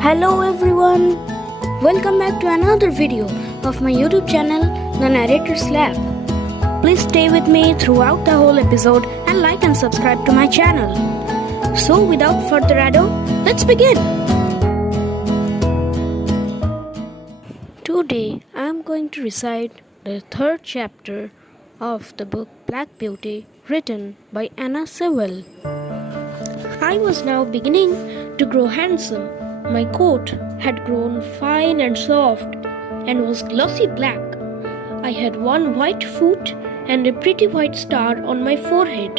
Hello everyone, welcome back to another video of my YouTube channel, The Narrator's Lab. Please stay with me throughout the whole episode and like and subscribe to my channel. So without further ado, let's begin. Today I am going to recite the third chapter of the book Black Beauty, written by Sewell. I was now beginning to grow handsome. My coat had grown fine and soft and was glossy black. I had one white foot and a pretty white star on my forehead.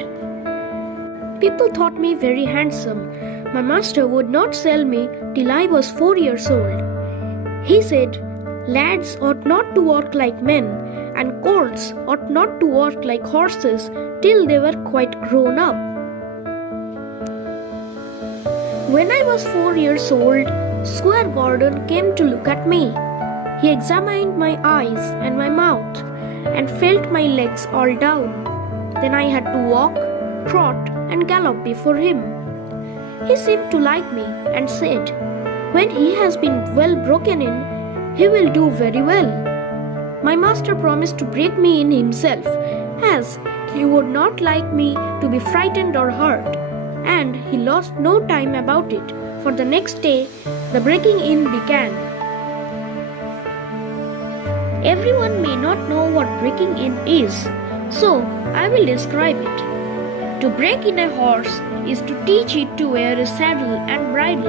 People thought me very handsome. My master would not sell me till I was 4 years old. He said, lads ought not to work like men, and colts ought not to work like horses till they were quite grown up. When I was 4 years old, Squire Gordon came to look at me. He examined my eyes and my mouth and felt my legs all down. Then I had to walk, trot and gallop before him. He seemed to like me and said, when he has been well broken in, he will do very well. My master promised to break me in himself, as he would not like me to be frightened or hurt. And he lost no time about it, for the next day the breaking in began. Everyone may not know what breaking in is, so I will describe it. To break in a horse is to teach it to wear a saddle and bridle,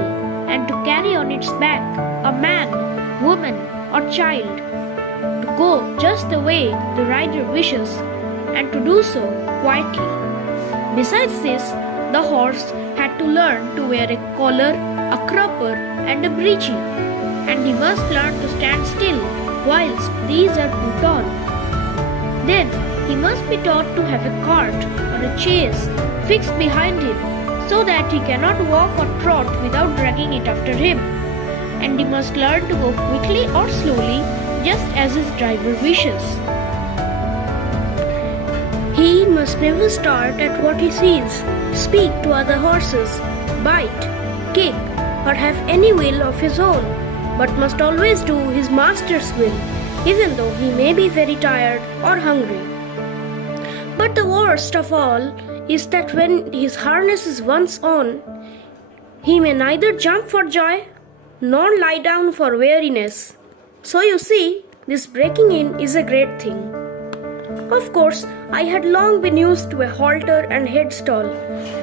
and to carry on its back a man, woman, or child, to go just the way the rider wishes, and to do so quietly. Besides this, the horse had to learn to wear a collar, a crupper and a breeching, and he must learn to stand still whilst these are put on. Then he must be taught to have a cart or a chaise fixed behind him, so that he cannot walk or trot without dragging it after him, and he must learn to go quickly or slowly just as his driver wishes. He must never start at what he sees, speak to other horses, bite, kick, or have any will of his own, but must always do his master's will, even though he may be very tired or hungry. But the worst of all is that when his harness is once on, he may neither jump for joy nor lie down for weariness. So you see, this breaking in is a great thing. Of course, I had long been used to a halter and headstall,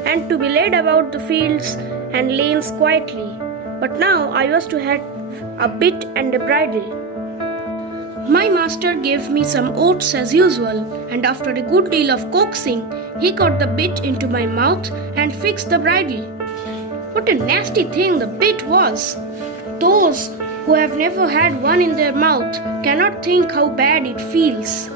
and to be led about the fields and lanes quietly. But now I was to have a bit and a bridle. My master gave me some oats as usual, and after a good deal of coaxing, he got the bit into my mouth and fixed the bridle. What a nasty thing the bit was! Those who have never had one in their mouth cannot think how bad it feels.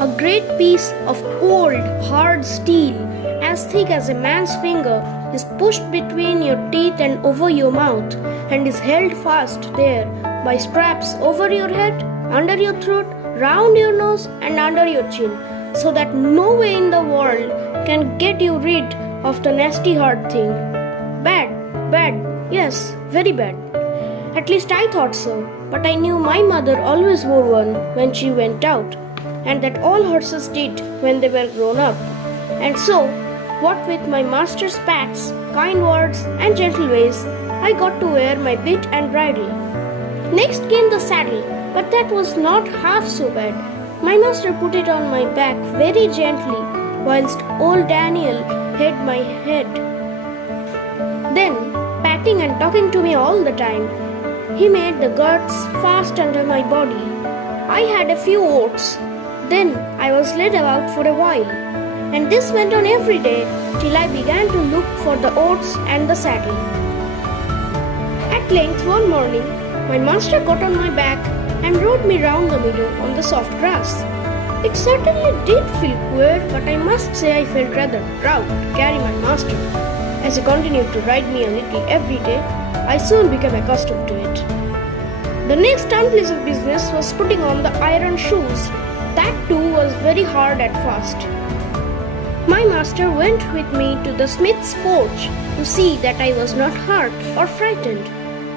A great piece of cold, hard steel, as thick as a man's finger, is pushed between your teeth and over your mouth, and is held fast there by straps over your head, under your throat, round your nose, and under your chin, so that no way in the world can get you rid of the nasty hard thing. Bad, yes, very bad. At least I thought so, but I knew my mother always wore one when she went out, and that all horses did when they were grown up. And so, what with my master's pats, kind words and gentle ways, I got to wear my bit and bridle. Next came the saddle, but that was not half so bad. My master put it on my back very gently, whilst old Daniel held my head. Then, patting and talking to me all the time, he made the girths fast under my body. I had a few oats. Then I was led about for a while, and this went on every day till I began to look for the oats and the saddle. At length one morning, my master got on my back and rode me round the meadow on the soft grass. It certainly did feel queer, but I must say I felt rather proud to carry my master. As he continued to ride me a little every day, I soon became accustomed to it. The next unpleasant business was putting on the iron shoes. That too was very hard at first. My master went with me to the smith's forge to see that I was not hurt or frightened.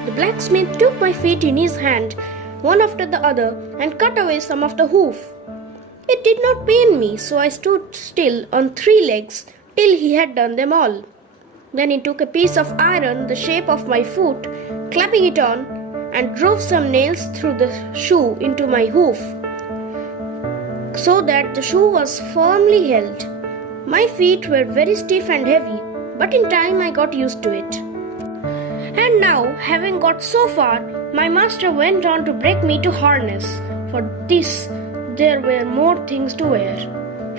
the blacksmith took my feet in his hand, one after the other, and cut away some of the hoof. It did not pain me, so I stood still on 3 legs till he had done them all. Then he took a piece of iron the shape of my foot, clapping it on, and drove some nails through the shoe into my hoof, so that the shoe was firmly held. My feet were very stiff and heavy, but in time I got used to it. And now, having got so far, my master went on to break me to harness. For this, there were more things to wear.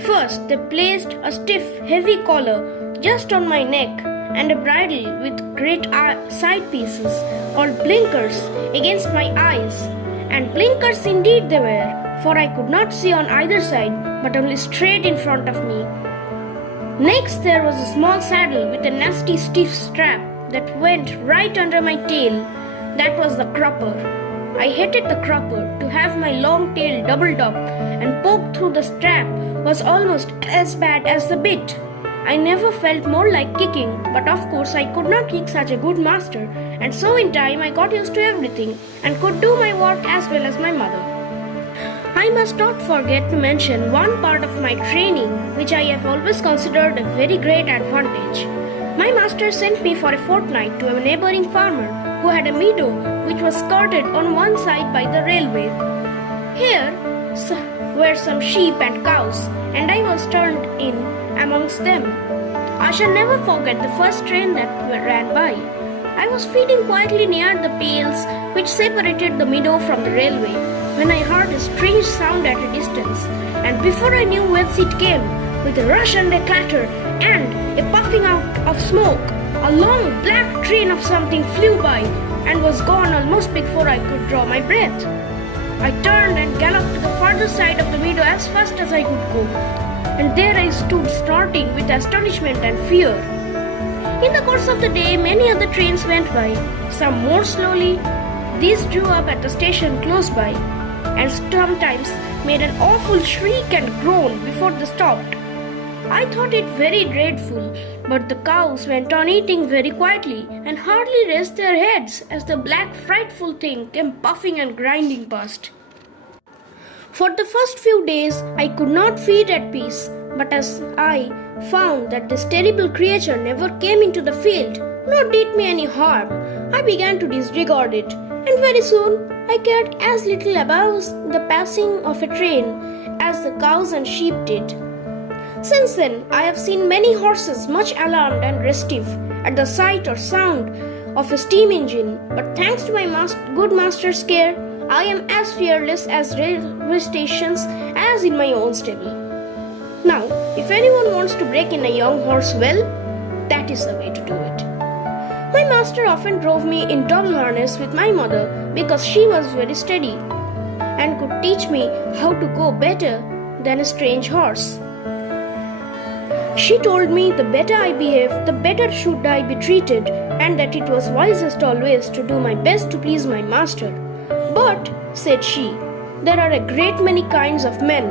First, they placed a stiff, heavy collar just on my neck and a bridle with great side pieces called blinkers against my eyes. And blinkers indeed they were, for I could not see on either side, but only straight in front of me. Next, there was a small saddle with a nasty stiff strap that went right under my tail. That was the crupper. I hated the crupper. To have my long tail doubled up and poked through the strap was almost as bad as the bit. I never felt more like kicking, but of course I could not kick such a good master, and so in time I got used to everything and could do my work as well as my mother. I must not forget to mention one part of my training which I have always considered a very great advantage. My master sent me for a fortnight to a neighboring farmer who had a meadow which was skirted on one side by the railway. Here were some sheep and cows, and I was turned in amongst them. I shall never forget the first train that ran by. I was feeding quietly near the pales which separated the meadow from the railway, when I heard a strange sound at a distance, and before I knew whence it came, with a rush and a clatter and a puffing out of smoke, a long black train of something flew by and was gone almost before I could draw my breath. I turned and galloped to the farther side of the meadow as fast as I could go, and there I stood snorting with astonishment and fear. In the course of the day, many other trains went by, some more slowly. These drew up at the station close by, and sometimes made an awful shriek and groan before they stopped. I thought it very dreadful, but the cows went on eating very quietly and hardly raised their heads as the black frightful thing came puffing and grinding past. For the first few days I could not feed at peace, but as I found that this terrible creature never came into the field, nor did me any harm, I began to disregard it, and very soon I cared as little about the passing of a train as the cows and sheep did. Since then, I have seen many horses much alarmed and restive at the sight or sound of a steam engine, but thanks to my good master's care, I am as fearless as railway stations as in my own stable. Now, if anyone wants to break in a young horse well, that is the way to do it. My master often drove me in double harness with my mother because she was very steady and could teach me how to go better than a strange horse. She told me the better I behaved, the better should I be treated, and that it was wisest always to do my best to please my master. But, said she, there are a great many kinds of men.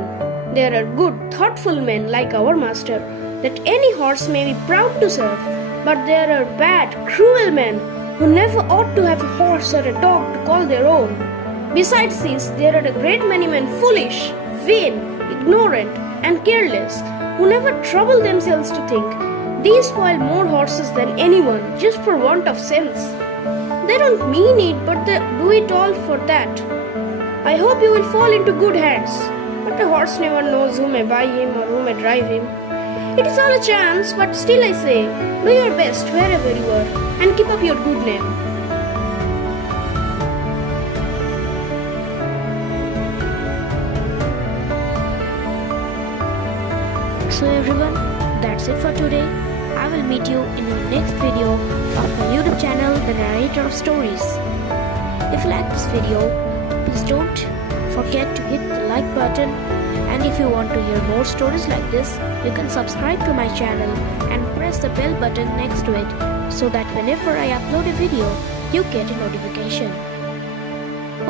There are good, thoughtful men like our master, that any horse may be proud to serve, but there are bad, cruel men who never ought to have a horse or a dog to call their own. Besides this, there are a great many men foolish, vain, ignorant, and careless, who never trouble themselves to think. These spoil more horses than anyone, just for want of sense. They don't mean it, but they do it all for that. I hope you will fall into good hands. But a horse never knows who may buy him or who may drive him. It is all a chance, but still I say, do your best wherever you are, and keep up your good name. So everyone, that's it for today. I will meet you in your next video of my YouTube channel, The Narrator of Stories. If you like this video, please don't forget to hit the like button, and if you want to hear more stories like this, you can subscribe to my channel and press the bell button next to it so that whenever I upload a video, you get a notification.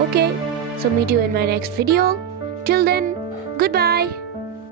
Okay, so meet you in my next video. Till then, goodbye.